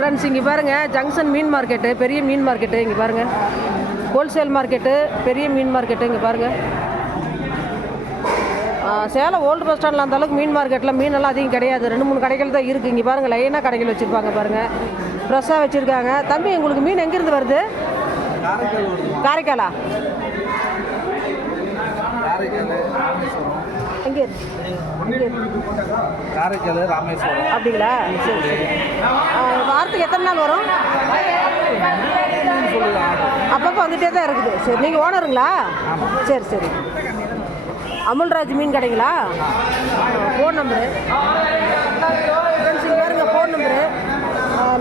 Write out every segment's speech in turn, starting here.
Friends இங்கே பாருங்கள் junction மீன் மார்க்கெட்டு பெரிய மீன் மார்க்கெட்டு இங்கே பாருங்கள் ஹோல்சேல் மார்க்கெட்டு பெரிய மீன் மார்க்கெட்டு இங்கே பாருங்கள் சேலம் ஓல்டு பஸ் ஸ்டாண்டில் அந்த அளவுக்கு மீன் மார்க்கெட்டில் மீனெல்லாம் அதிகம் கிடையாது. ரெண்டு மூணு கடைகள் தான் இருக்குது இங்கே பாருங்கள் லைனாக கடைகள் வச்சுருப்பாங்க பாருங்கள் ஃப்ரெஷ்ஷாக வச்சுருக்காங்க. தம்பி உங்களுக்கு மீன் எங்கேருந்து வருது? காரைக்காலா? எங்கே காரைக்கால் ராமேஸ்வரம். அப்படிங்களா? சரி சரி. ஆ, வாரத்துக்கு எத்தனை நாள் வரும்? அப்பப்போ வந்துட்டே தான் இருக்குது. சரி நீங்கள் ஓனருங்களா? சரி சரி. அமுல்ராஜ் மீன் கடைங்களா? ஃபோன் நம்பரு பாருங்க ஃபோன் நம்பரு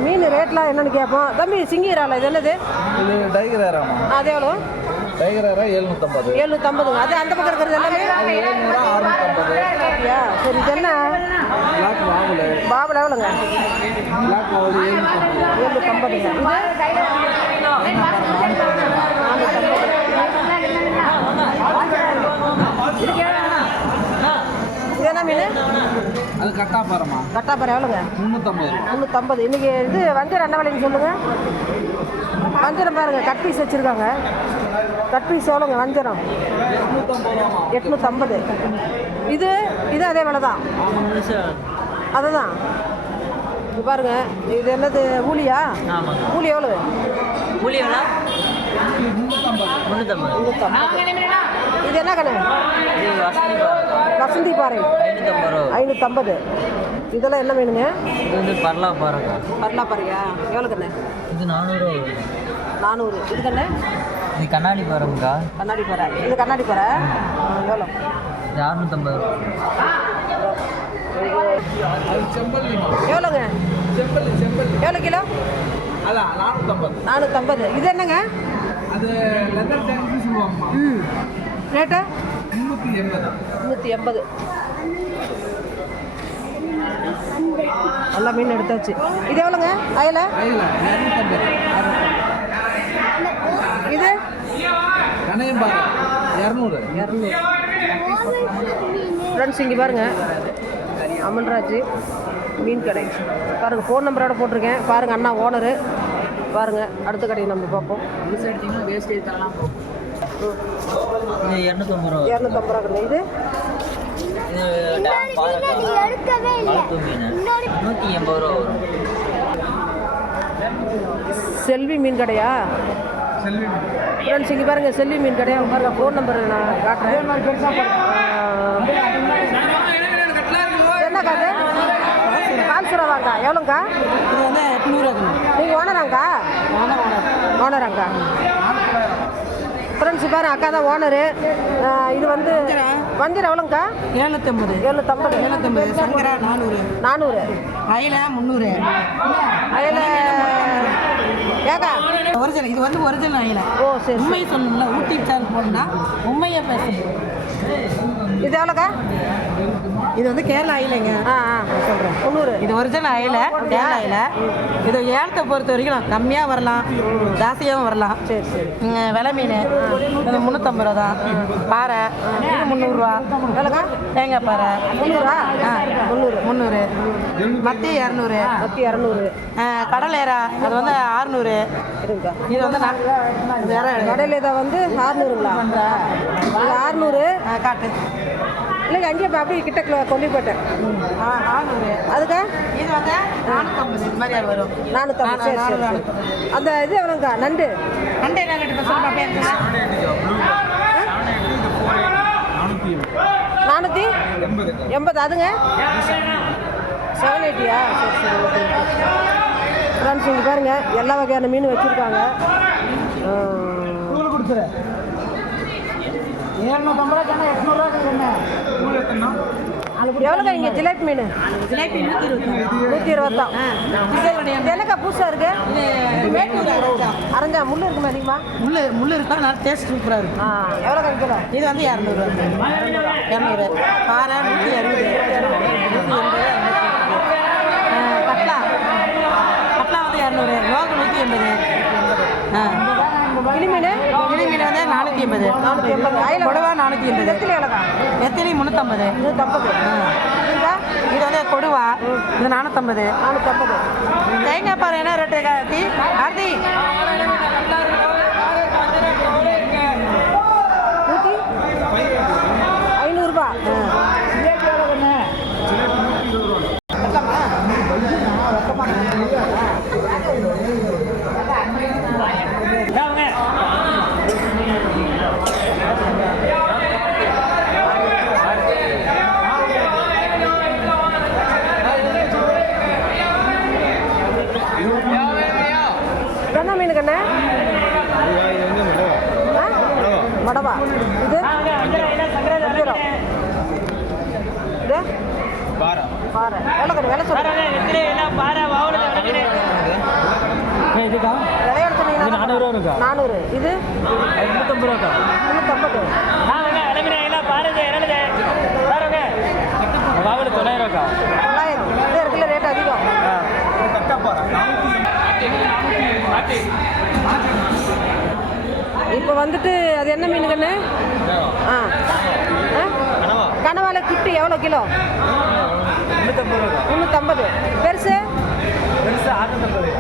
மீன் ரேட்லாம் என்னென்னு கேட்போம் தம்பி சிங்கிரால இது என்னது? இது டைகர் அது எவ்வளோ டைகர் எழுநூற்றம்பது எழுநூற்றம்பதுங்க அது அந்த பக்கம் இருக்கிறது எல்லாமே? அறுநூற்றம்பது அப்படியா சரி இது என்ன? பாபுல எவ்வளோங்க? எழுநூற்றம்பது எழுநூற்றம்பதுங்க இது? என்ன மீன்? அது கட்டாப்பாரமா. கட்டாப்பறை எவ்வளோங்க? முந்நூற்றம்பது முந்நூற்றம்பது இன்றைக்கி இது வஞ்சரம் என்ன விலைன்னு சொல்லுங்கள் வஞ்சரம் பாருங்கள் கட் பீஸ் வச்சுருக்காங்க. கட் பீஸ் எவ்வளோங்க? வஞ்சரம். எட்நூற்றம்பது இது இது அதே விலை தான் அதுதான். இது பாருங்க இது என்னது ஊலியா? ஊலி எவ்வளவு? கூலி எவ்வளோ இது என்ன கண்ணு வசந்தி பாறை. ஐநூற்றம்பது இதெல்லாம் என்ன மீனுங்க இது வந்து பரலா பாருங்க பரலா பாறையா? எவ்வளோ கண்ணு? இது வரும் நானூறு. இது கண்ணு? இது கண்ணாடி பாருங்கக்கா கண்ணாடி பாறை. இது கண்ணாடி பாறை? எவ்வளோ? இது அறுநூற்றம்பது ரூபா. எவ்வளோங்க? எவ்வளோ கிலோ? அதான் நானூற்றம்பது நானூற்றம்பது இது என்னங்க? அது லெதர் டேங்க்னு சொல்லுவாங்கம்மா ம். ரேட்டு? முந்நூற்றி எண்பது. முந்நூற்றி எண்பது. நல்லா மீன் எடுத்தாச்சு. இது எவ்வளோங்க? அயலை கையில் கணையம்பாறை இரநூறு இரநூறு. ஃப்ரெண்ட்ஸ் இங்கே பாருங்க. அமல்ராஜ் மீன் கடை. பாருங்கள் ஃபோன் நம்பரோட போட்டிருக்கேன். பாருங்கள் அண்ணா ஓனரு பாருங்கள் அடுத்த கடையை நம்ம பார்ப்போம். இது இரநூத்தம்பது ரூபா. இரநூத்தம்பது ரூபா இது? நூற்றி எண்பது ரூபா வரும். செல்வி மீன் கடையா? ஃப்ரெண்ட்ஸ் இங்கே பாருங்கள் செல்வி மீன் கடையா? பாருங்கள் ஃபோன் நம்பர் நான் காட்டுறேன். என்ன காது? கால்சுரவாங்க எவ்வளோங்க்கா இது வந்து எட்நூறு நீங்கள் ஓனராங்க்கா ஓனராங்க்கா ஃப்ரெண்ட்ஸ் பாரு அக்கா தான் ஓனரு. இது வந்து வஞ்சரம் எவ்வளோங்க்கா ஏழ்நூற்றம்பது எழுநூற்றம்பது ஏழ்நூற்றம்பது சங்கரா நானூறு. நானூறு. அயில முந்நூறு. அதில் ஏக்கா ஒரிஜினல் இது வந்து ஒரிஜினல் அயில ஓ சரி உண்மை சொல்லணும்ல ஊட்டி சேனல் போனா உண்மையை பேசணும் இது எவ்வளோக்கா? இது வந்து கேரளா அயிலைங்க ஆ ஆ. சொல்கிறேன் முந்நூறு இது ஒரிஜினல் அயில கேரளா அயில இது ஏலத்தை பொறுத்த வரைக்கும் கம்மியாக வரலாம் ஜாஸ்தியாகவும் வரலாம். சரி சரி. விலை மீன் இது முந்நூற்றம்பது ரூபா தான். பாறை இது முந்நூறுரூவா எவ்வளோக்கா? தேங்காய் பாறை. முந்நூறா? ஆ முந்நூறு. முந்நூறு. மத்தி இரநூறு. நூற்றி இரநூறு. கடல் ஏரா அது வந்து ஆறுநூறு. இருங்கக்கா இது வந்து கடையில் இதை வந்து ஆறுநூறுங்களா? இது ஆறுநூறு? காட்டு. இல்லைங்க அங்கேயே அப்படியே கிட்ட கிலோ கொண்டு ஆறுநூறு. அதுக்கா? இது வந்து நானூற்றம்பது இது மாதிரி வரும். நானூற்றம்பது சரி சரி சரி. அந்த இது எவ்வளோங்க்கா நண்டு? அண்டை என்ன நானூற்றி எண்பது. எண்பது அதுங்க? செவன் எயிட்டியா? சரி சரி ஓகே. ஃப்ரெண்ட்ஸ் இங்கே பாருங்கள் எல்லா வகையான மீன் வச்சுருக்காங்க. எவ்வளோக்கா இங்கே ஜிலேபி மீன்? ஜிலேபி நூற்றி இருபத்தி என்னக்கா புதுசாக இருக்கு? மேட்டூர் அரைச்சா அரைஞ்சா முள்ளு இருக்குமா அதிகமாக முள்ளு முள்ளு இருக்கா? நல்லா டேஸ்ட் சூப்பராக இருக்கும் ஆ எவ்வளோக்கா கிலோ? இது வந்து இரநூறு இரநூறு பாறை நூற்றி அறுபது. நூற்றி எண்பது. இரநூறு லோகு நூற்றி எண்பது. ஆ. கிளி மீன் கிளி மீன் வந்து நானூற்றி எண்பது. நானூற்றி எண்பது. அயில புடவா நானூற்றி எண்பது. நெத்திலி எவ்வளோக்கா நெத்திலி முந்நூற்றம்பது நூற்றம்பது இருக்கா இது வந்து கொடுவா இது நானூற்றம்பது நானூற்றம்பது தேங்காய் பாரு என்ன ரேட்டு கார்த்தி கார்த்தி நூற்றி ஐநூறுரூபா என்ன மீன் கண்ணே ஆ? வடவா இது வஞ்சிரம். இது பாறை எவ்வளோ கண்ணு விலை சொல்லுங்க இதுக்கா விளையாட சொன்னீங்கன்னா இது 400 ரூபா இருக்கா? நானூறு. இது? முந்நூற்றம்பது ரூபா முந்நூற்றம்பது வாவல் தொள்ளாயிரம் ரூபாக்கா. தொள்ளாயிரம். இது இருக்குல்ல ரேட் அதிகம். இப்போ வந்துட்டு அது என்ன மீன் கண்ணு? ஆ? கனவால குட்டி எவ்வளோ கிலோ? முந்நூற்றம்பது பெருசு? பெருசு அறுநூற்றம்பது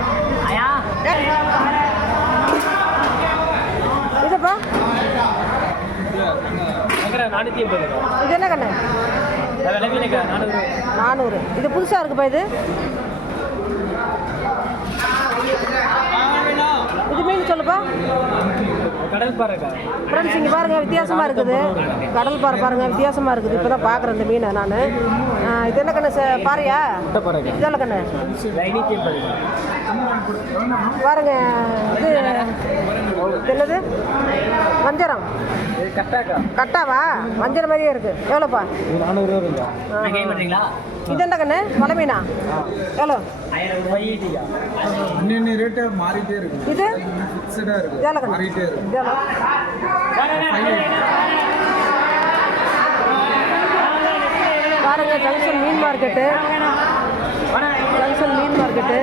இதுப்பா சங்கரா நானூற்றி எண்பது இது என்ன கண்ணு? நானூறு. நானூறு. இது புதுசாக இருக்குப்பா இது. இது மீன் சொல்லுப்பா. கடல் பாறைக்கா ஃப்ரெண்ட்ஸ் இங்கே பாருங்க வித்தியாசமாக இருக்குது. கடல் பாறை பாருங்க வித்தியாசமாக இருக்குது. இப்போ தான் பார்க்குறேன் இந்த மீனை நான். இது என்ன கண்ணு பாறைக்கா இது எவ்வளோ கண்ணு. பாருங்க இது என்னது? வஞ்சரம். கட்டாவா? வஞ்சரம் மாதிரியே இருக்கு. எவ்வளோப்பா? நானூறு என்ன கண்ணு. வலை மீனா? எவ்வளோ? இன்னும் ரேட்டு மாறிட்டே இருக்கு. இது? ஃபிக்ஸடாக இருக்கு. இது எவ்வளோ மாறிட்டே இருக்கு. இது எவ்வளோ? பாருங்க ஜங்ஷன் மீன் மார்க்கெட்டு ஜங்ஷன் மீன் மார்க்கெட்டு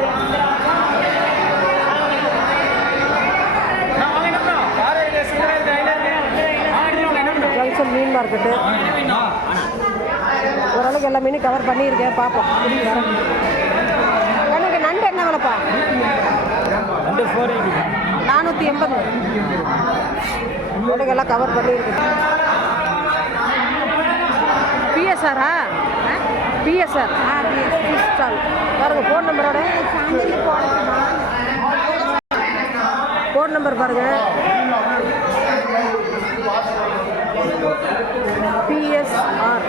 ஜங்ஷன் மீன் மார்க்கெட்டு ஓரளவுக்கு எல்லா மீனும் கவர் பண்ணியிருக்கேன். பார்ப்போம். கண்ணுக்கு நண்டு என்ன விலைப்பா? நானூற்றி எண்பது. எல்லாம் கவர் பண்ணியிருக்கு பிஎஸ்ஆரா பிஎஸ்ஆர் ஸ்டால் பாருங்க ஃபோன் நம்பரோட ஃபோன் நம்பர் பாருங்க. பிஎஸ்ஆர்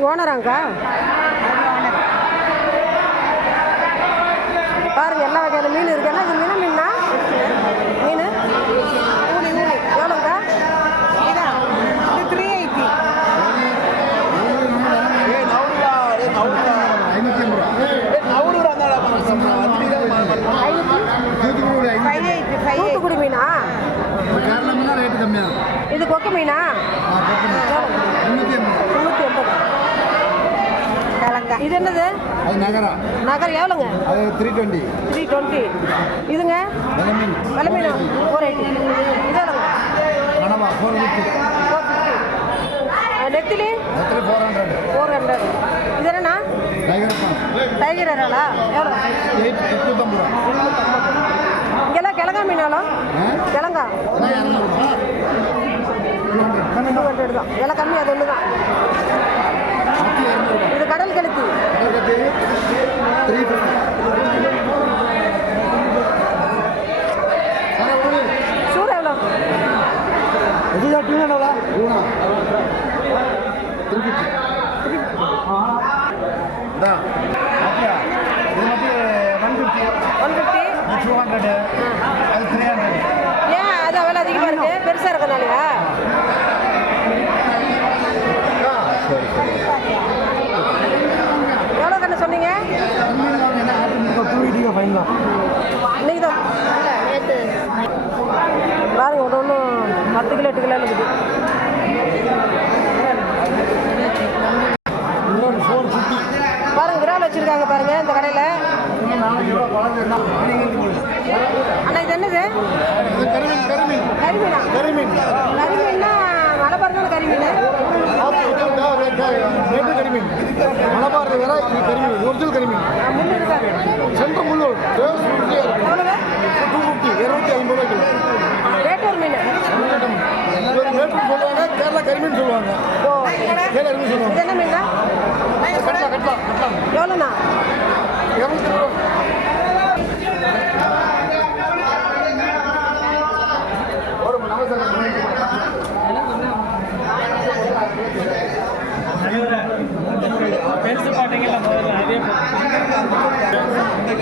நீங்கள் ஓனராங்க்கா பாருங்க எல்லா வகையான மீன் இருக்கு. என்ன இது மீனா மீனா? மீன்? ஊனி ஊனி எவ்வளோங்கக்கா இதான் இது த்ரீ எயிட்டி தூத்துக்குடி மீனா? இது கொக்கு மீனா முந்நூற்றி எண்பது முந்நூற்றி எண்பது இது என்னது? அது நகரா. நகர் எவ்வளோங்க? அது த்ரீ டுவெண்ட்டி த்ரீ டுவெண்ட்டி இதுங்க? வெலை மீன் ஃபோர் எயிட்டி இது எவ்வளோங்க கனவா ஃபோர் ஃபிஃப்டி ஃபோர் ஃபிஃப்டி நெத்திலி? எத்தனை ஃபோர் ஹண்ட்ரட் ஃபோர் ஹண்ட்ரட் இது என்னண்ணா? டைகர் இறாலா எவ்வளோ? எயிட் எட்நூற்றம்பது இங்கெல்லாம் கிழங்கா மீனாலும் கிழங்கா? டூ ஹண்ட்ரட் தான். விலை கம்மி அது ஒன்று தான் இது கடல் கெளுத்தி கட்டி த்ரீ ஃபிஃப்டி சூடு எவ்வளோ எதுதான் டூ ஹண்ட்ரடா டூனா த்ரீ ஃபிஃப்டி அதான் அப்படியா இது மட்டும் one fifty one fifty two hundred அது த்ரீ ஹண்ட்ரட் ஏன் அது விலை அதிகமாக பெருசாக இருக்கனாலயா எவ்வளோ கண்ணு சொன்னீங்க இன்னைக்கு தான் பாருங்க ஒன்று ஒன்று பத்து கிலோ எட்டு கிலோ இருக்குது பாருங்க விரால் வச்சுருக்காங்க பாருங்க இந்த கடையில். அண்ணா இது என்னது? கரிமீன். கரிமீன் கரிமீனா கரிமீன் கரிமீன்னா மலைபார் தானே கரிமீன்? கரிமீன் மலபார் வேற இது கரிமீன். ஒரிஜினல் கரிமீன் சென்ட்ரு முள்ளூர் டேஸ்ட் ருசியாக இருக்கும் எவ்வளவு டூ ஃபிஃப்டி இருநூத்தி ஐம்பது ரூபாய் கிலோ வேட்டூர் மீன் இது ஒரு சொல்லுவாங்க கேரளா கரிமீன் சொல்லுவாங்க கேரளா கரிமீன் சொல்லுவாங்க என்ன கட்டலாம் கட்டலாம் கட்டலாம் எவ்வளோண்ணா இரநூத்தி ரூபா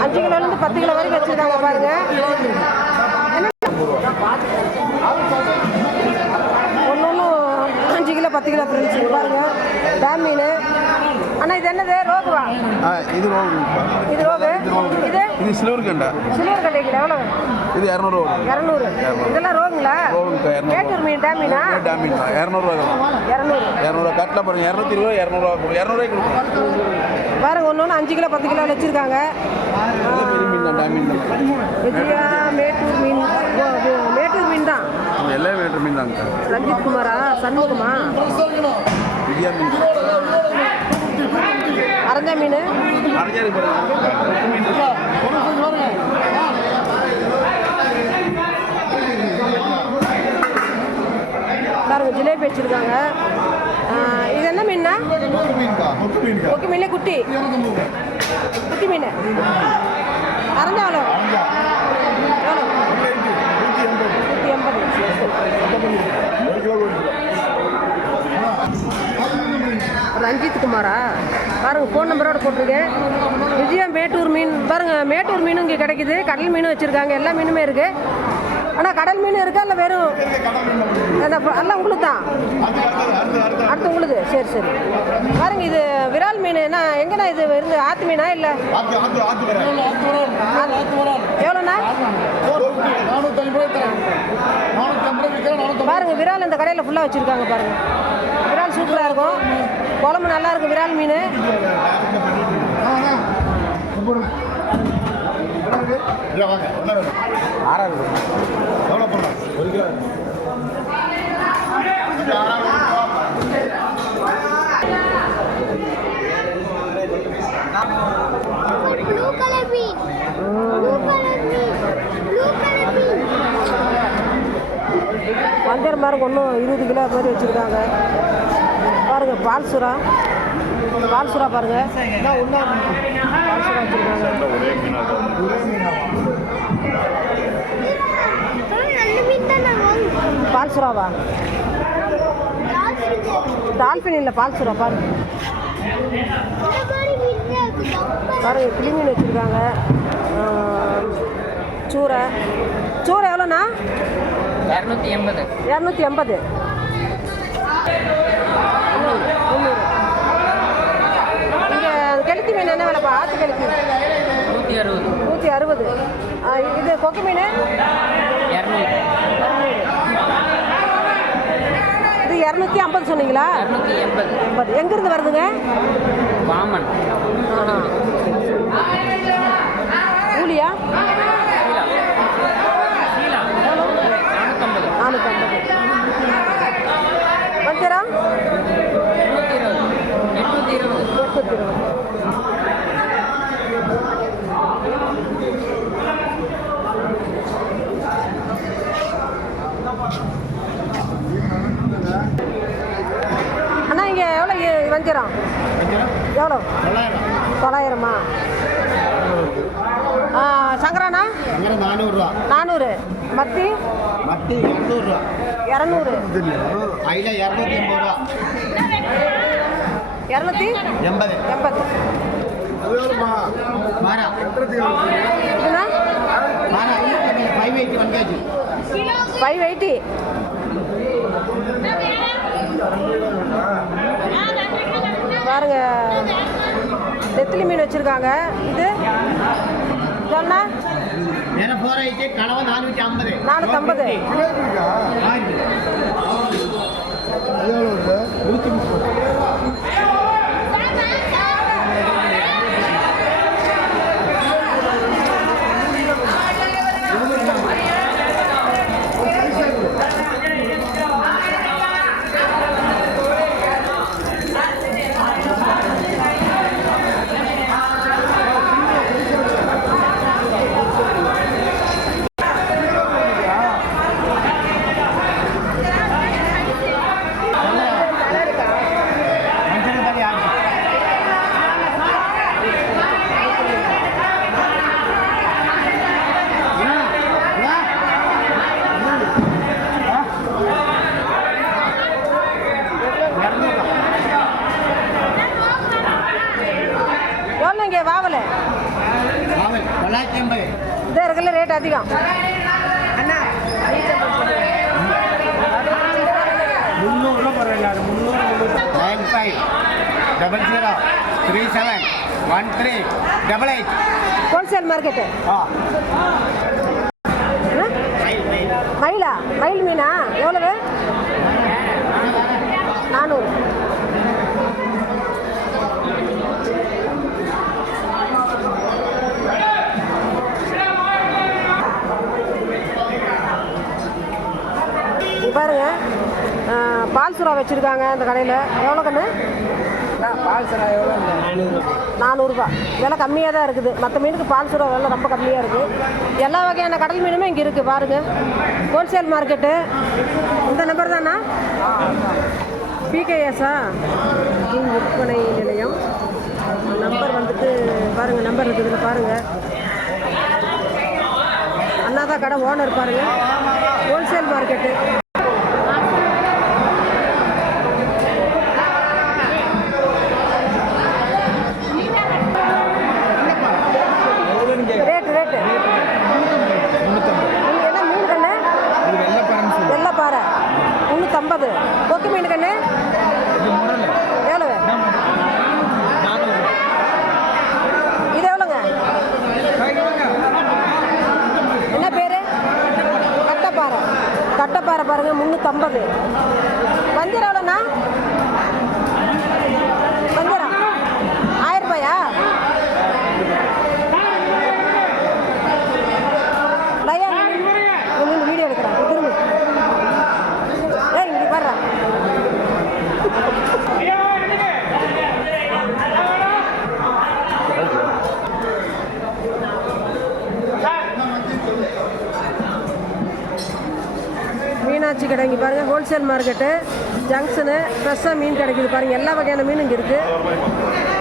அஞ்சு கிலோலேருந்து பத்து கிலோ வரைக்கும் வச்சுருக்காங்க பாருங்க ஒன்று ஒன்று அஞ்சு கிலோ பத்து கிலோ ஃப்ரெண்ட்ஸ் பாருங்க டேம் மீன் அண்ணா இது என்னது ரோகுவா ஆ இது இது ரோகு இது இது? சில்வர் கண்டா. சில்வர் கண்டை கிலோ எவ்வளோ இது இரநூறுவா இரநூறு. இதெல்லாம் இரநூறு. மேட்டூர் மீன் டேம் மீனா டேமேஜ் தான் இரநூறுவா இரநூறு. இரநூறுவா கட்டில் பாருங்க இரநூத்தி இருபது இரநூறுவா இரநூறுவாய்க்கு கொடுக்குறோம் பாருங்க ஒன்று ஒன்று அஞ்சு கிலோ பத்து கிலோ வச்சுருக்காங்க. மீன் தான் டேமேஜ் தான் விஜயா மேட்டூர் மீன்? மேட்டூர் மீன் தான். எல்லாமே வேற்று மீன் தாங்க ரஞ்சித் குமாரா? சண்முகமா? விஜயா மீன். அரஞ்சா மீன். பாருங்க ஜிலேபி வச்சுருக்காங்க. இது என்ன மீன்னா? ஒக்கு மீன் குட்டி. குட்டி மீன். அரைஞ்சா எவ்வளோ எவ்வளோ நூற்றி எண்பது. ரஞ்சித் குமாரா? பாருங்க ஃபோன் நம்பரோட போட்டிருக்கேன். விஜயா மேட்டூர் மீன். பாருங்க மேட்டூர் மீனும் இங்கே கிடைக்குது. கடல் மீனும் வச்சுருக்காங்க. எல்லா மீனுமே இருக்கு. ஆனால் கடல் மீன் இருக்கா இல்லை வெறும் எல்லாம் உங்களுக்கு தான் அடுத்து உங்களுக்கு சரி சரி. பாருங்க இது விரால் மீன். என்ன எங்கண்ணா இது? இருந்து ஆத்து மீனா இல்லை? எவ்வளோண்ணா? பாருங்க விரால் இந்த கடையில் ஃபுல்லாக வச்சுருக்காங்க பாருங்க. விரால் சூப்பராக இருக்கும். குழம்பு நல்லா இருக்கும் விரால் மீன். எவ்வளோ பண்ணலாம் ஒரு கிலோ. வஞ்சரம் பாருங்க ஒன்றும் இருபது கிலோ மாதிரி வச்சுருக்காங்க. பாருங்க பால் சுறா பால் சுறா பாருங்க பால் சுறா வச்சுருக்காங்க நல்ல மீன் தான். நான் வாங்குவேன் பால் சுறாவா டால்ஃபின் இல்லை பால் சுறா பாருங்க. இந்த மாதிரி மீன் தான் இருக்கு பாருங்க கிளி மீன் வச்சுருக்காங்க சூரை சூரை எவ்வளோண்ணா? இரநூத்தி எண்பது. இரநூத்தி எண்பது முந்நூறு இங்கே கெளுத்தி மீன் என்ன விலைப்பா ஆற்று கெளுத்தி நூற்றி அறுபது. நூற்றி அறுபது. இது கொக்கு மீன்? இரநூறு. இது இரநூத்தி ஐம்பது சொன்னீங்களா? இரநூத்தி எண்பது. எண்பது எங்கேருந்து வருதுங்க? பாமன் சீலா. நானூற்றம்பது வஞ்சரம்? எண்ணூற்றி இருபது. எண்ணூற்றி இருபது எட்நூத்தி இருபது அண்ணா இங்கே எவ்வளோ இ- வஞ்சரம். எவ்வளோ? தொள்ளாயிரமா. நானூறுரூவா நானூறு. மத்தி? மத்தி இரநூறுவா. இரநூறு. அதில் இரநூத்தி எண்பது ரூபா. இரநூத்தி? எண்பது. எண்பது. மாறா இதுண்ணா மாறா five eighty one kg five eighty பாருங்க. நெத்திலி மீன் வச்சுருக்காங்க. இது சொன்னா நானூற்றம்பது நூற்றி முப்பது நூற்றி ஐம்பது இதே இருக்குல்ல ரேட் அதிகம் முந்நூறுரூவா பரவாயில்ல முந்நூறு nine five double zero three seven one three double eight wholesale market ஆ? மயிலா? மயில் மீனா? எவ்வளவு? நானூறு இங்க பாருங்க ஆ, பால் சுறா வச்சுருக்காங்க இந்த கடையில். எவ்வளோ கண்ணு? பால் சரா எவ்வளோ நானூறு. நானூறுரூபா விலை கம்மியாக தான் இருக்குது. மற்ற மீனுக்கு பால் சுறா விலை ரொம்ப கம்மியாக இருக்குது எல்லா வகையான கடல் மீனுமே இங்கே இருக்குது பாருங்கள் ஹோல்சேல் மார்க்கெட்டு இந்த நம்பர் தானா? பிகேஎஸ்ஸா மீன் விற்பனை நிலையம். நம்பர் வந்துட்டு பாருங்கள் நம்பர் இருக்குதுல பாருங்கள் அண்ணாதா கடை ஓனர் பாருங்கள் ஹோல்சேல் மார்க்கெட்டு ரேட்டு ரேட்டு நீங்கள் என்ன மீன் கண்ணு இது வெள்ளைப்பறன்னு சொல்லி வெள்ளைப்பாறை முந்நூற்றம்பது கொக்கு மீன் கண்ணு இது முரல் எவ்வளவு நானூறு இது எவ்வளோங்க என்ன பேர் கட்டப்பாறை கட்டப்பாறை பாருங்க முந்நூற்றம்பது வஞ்சரம் எவ்வளோண்ணா வஞ்சரம் ஆயிரம் ரூபாயா லயா ஒன்று வீடியோ எடுக்கிறேன் திரும்ப ஏய் இங்கே பாடுறா மீனாட்சி கடை இங்கே பாருங்கள் ஹோல்சேல் மார்க்கெட்டு ஜங்ஷனு ஃப்ரெஷ்ஷாக மீன் கிடைக்குது பாருங்கள் எல்லா வகையான மீன் இங்கே இருக்குது